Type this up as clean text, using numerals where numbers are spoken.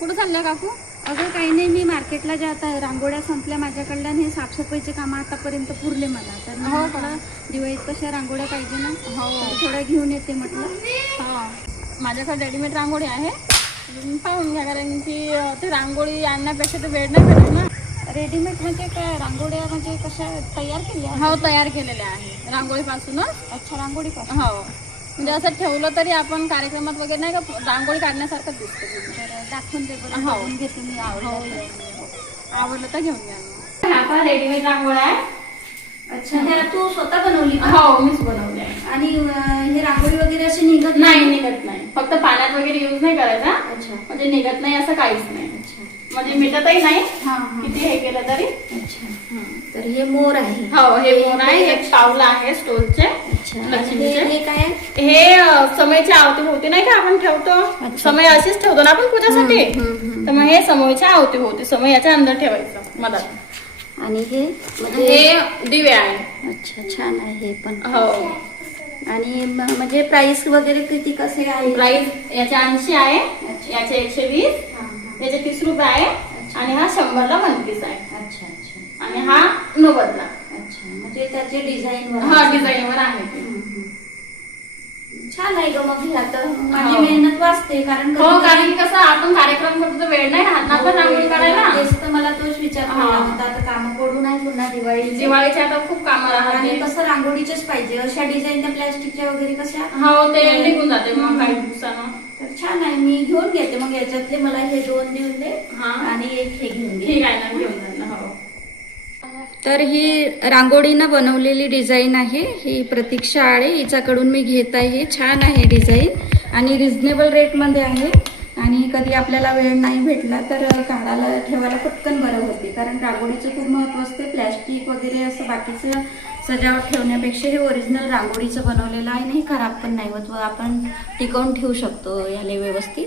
कुठं चालल्या काकू? अगं काही नाही, मी मार्केटला जात आहे. रांगोळ्या संपल्या माझ्याकडल्या आणि हे साफसफाईचे काम आतापर्यंत पुरले मला. तर मी हो म्हटलं दिवाळीत कशा रांगोळ्या पाहिजे ना, हो थोड्या घेऊन येते म्हटलं. हा, माझ्याकडे रेडीमेड रांगोळी आहे, तुम्ही पाहून घ्या. कारण की ते रांगोळी आणण्यापेक्षा तर वेळ नाही भेटत ना. रेडीमेड म्हणजे काय, रांगोळ्या म्हणजे कशा तयार केल्या? हो, तयार केलेले आहे रांगोळीपासूनच. अच्छा, रांगोळीपासून. हो, म्हणजे असं ठेवलं तरी आपण कार्यक्रमात वगैरे नाही का रांगोळी काढण्यासारखं दिसतं. तर दाखवून दे बरं, हो. बघून घेते मी. आवडलं. आवडलं तर घेऊन घ्या. आता रेडीमेड रांगोळ्या आहे. अच्छा, ह्या तू स्वतः बनवली का? हो, मीच बनवले आहे. आणि हे रांगोळी वगैरे अशी निघत नाही, निघत नाही. फक्त पाण्यात वगैरे यूज नाही करायचा. अच्छा म्हणजे निघत नाही असं काहीच नाही. अच्छा. म्हणजे मिटतही नाही हा हा. किती हे केलं तरी. अच्छा, तर हे मोर आहे. हो, हे मोर आहे. हे टावलं आहे स्टोलचे. अच्छा, आणि लक्ष्मीचे. हे काय आहे? हे समयच्या अवतीभोवती नाही का आपण ठेवतो. अच्छा. समय अशीच ठेवतो ना आपण पूजासाठी. हम्म. तर मग हे समयच्या अवतीभोवती, समय याच्या अंदर ठेवायचं मधात. आणि हे म्हणजे हे दिवे आहे. अच्छा, छान आहे हे पण. हो, आणि म्हणजे प्राइस वगैरे किती कसे आहे? प्राइस याचे 80 आहे, अच्छा. याचे 120, हा, हा. याचे 30 रुपये आहे, आणि हा 100ला 1 पीस आहे, अच्छा अच्छा आणि हा 90ला. अच्छा, म्हणजे त्याचे डिझाईन हा, डिझाईनवर आहे ते. छान आहे ग. मग हे आता माझी हो. मेहनत वाचते, कारण हो, कारण की कसं आपण कार्यक्रम करतो तर वेळ नाही राहत ना आपण रांगोळी काढायला. तेच तर मला तोच विचार हा. केला होता. आता कामं पडू नाही पुन्हा दिवाळीच्या आता खूप कामं आणि राहते. कसं रांगोळीचेच पाहिजे. अशा डिझाईन त्या प्लॅस्टिकच्या वगैरे कशा. हो, ते निघून जाते मग काही दिवसानं. तर छान आहे, मी घेऊन घेते. मग याच्यातले मला हे 2 देऊन दे हा, आणि एक हे घेऊन घे. ठीक आहे ना, घेऊन जाईल. हो, तर ही रांगोळीनं बनवलेली डिझाईन आहे. ही प्रतीक्षा आळे हिच्याकडून मी घेत आहे. छान आहे डिझाईन आणि रिझनेबल रेटमध्ये आहे. आणि कधी आपल्याला वेळ नाही भेटला तर काढायला ठेवायला पटकन बरं होते. कारण रांगोळीचं खूप महत्त्व असते. प्लॅस्टिक वगैरे असं बाकीचं सजावट ठेवण्यापेक्षा हे ओरिजिनल रांगोळीचं बनवलेलं आहे आणि हे खराब पण नाही होत व आपण टिकवून ठेवू शकतो याला व्यवस्थित.